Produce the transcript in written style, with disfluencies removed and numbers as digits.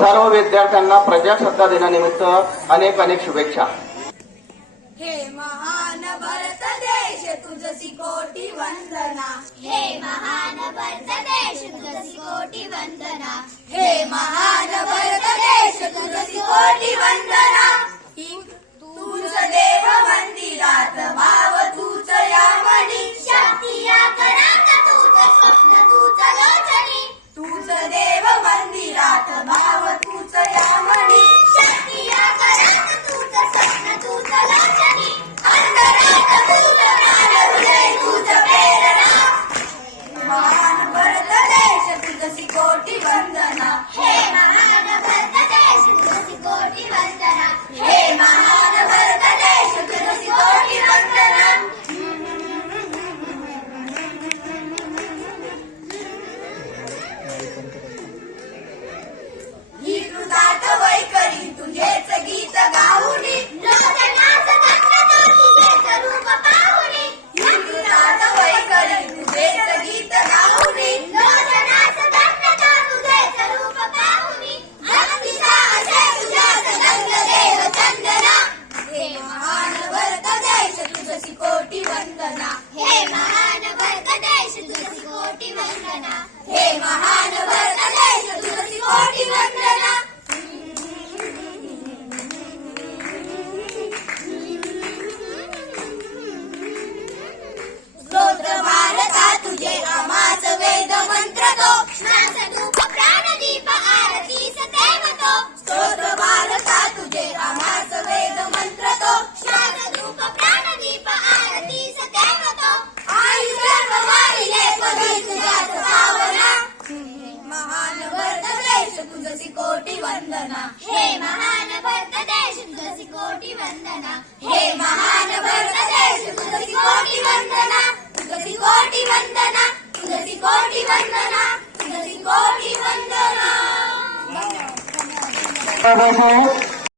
सर्व विद्यार्थ्यांना प्रजासत्ताक दिनानिमित्त अनेक अनेक शुभेच्छा। हे महान भारत देश तुझसी कोटी वंदना, हे महान भारत देश तुझसी कोटी वंदना, हे महान भारत देश तुझसी कोटी वंदना। तूच देव मंदिरात भाव तूच यामणी, शक्ती या करात तूच स्वप्न तूच लोचनी, तूच देव मंदिरात भाव तूच यामणी, शक्ती या करात तूच स्वप्न तूच लोचनी, अंतरात तूच प्राण हृदय तूच प्रेरणा। महान भारत देश तुझसी कोटी वंदना, हे महान भारत देश तुझसी कोटी वंदना, हे महान भारत देश तुझसी कोटी वंदना। ही कृतात वैखरी तुझेच गीत गाऊनी, लोचनाच तत्त्व तुझेच रूप पाहुनी, ही कृतात वैखरी तुझेच गीत गाऊनी, लोचनाच तत्त्व तुझेच रूप पाहुनी, भक्तीचा असे तुझ्यात रंग देव चंदना। हे महान भारत देश तुझसी कोटी वंदना, हे महान भारत देश तुझसी कोटी वंदना, हे महान भारत देश तुझसी कोटी वंदना। स्तोत्र भारता तुझे आमास वेद मंत्र तो, श्वास धूप प्राणदीप आरती सदैव तो, स्तोत्र भारता तुझे आमास वेद मंत्र तो, श्वास धूप प्राणदीप आरती सदैव तो, आई सर्व वाहिले पदी तुझ्याच पावना। महान भारत देश तुझसी कोटी वंदना, हे महान भारत देश तुझसी कोटी वंदना, हे महान भारत देश तुझसी कोटी वंदना, तुझसी कोटी वंदना, तुझसी कोटी वंदना, तुझसी कोटी वंदना।